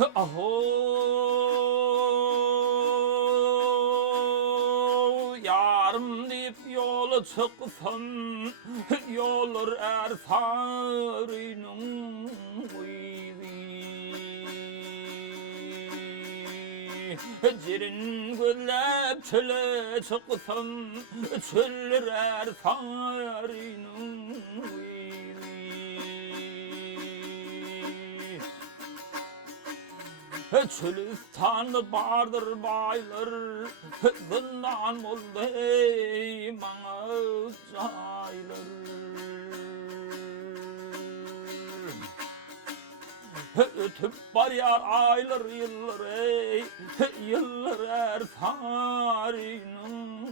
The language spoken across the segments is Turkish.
Aho yarım deyip yola çıksam yollar er sarının Cirin gözlep çöle çıksam çöller er sarının Çölüstan'da bardır baylar, zindan oldu ey bana caylar. Ötüp var yar aylar yıllar ey, yıllar er sarının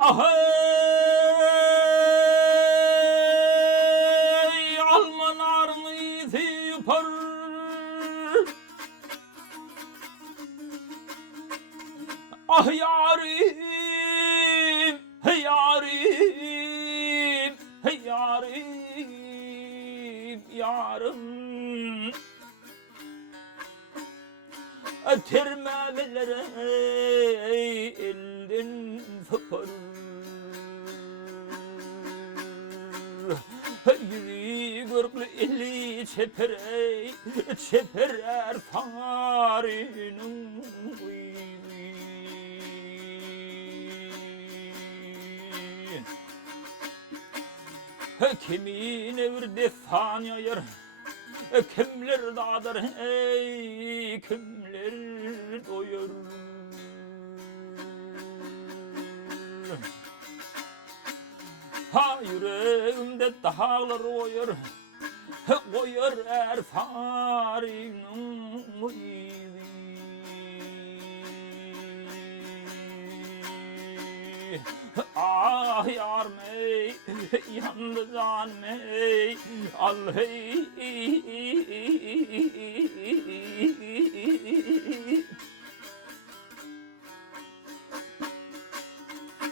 Ahey almanarını izi yapar Ah yarim hey yarim hey yarim yarım Termemelere elden sapar Yüzü görklü eli çeperey çeperer sarının Kimin evde sanyayır Kimler dağdır ey kimler doyur Ha yüreğimde dağlar oyur Koyur er sarının Ah yarım ey, yandı canım ey, al hey.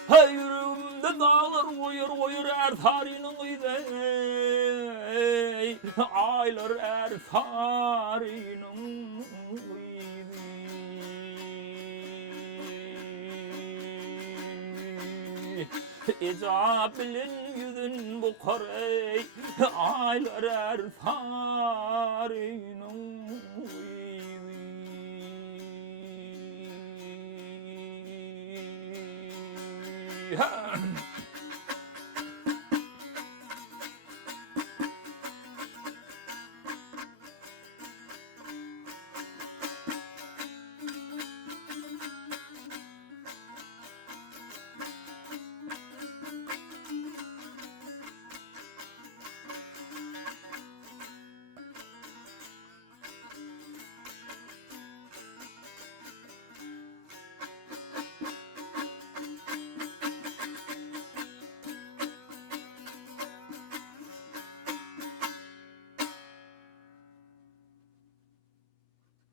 Ha yüreğimde dağlar oyur oyur er sarının ey, aylar er sarının İcabilin yüzün bu korey aylar er sarının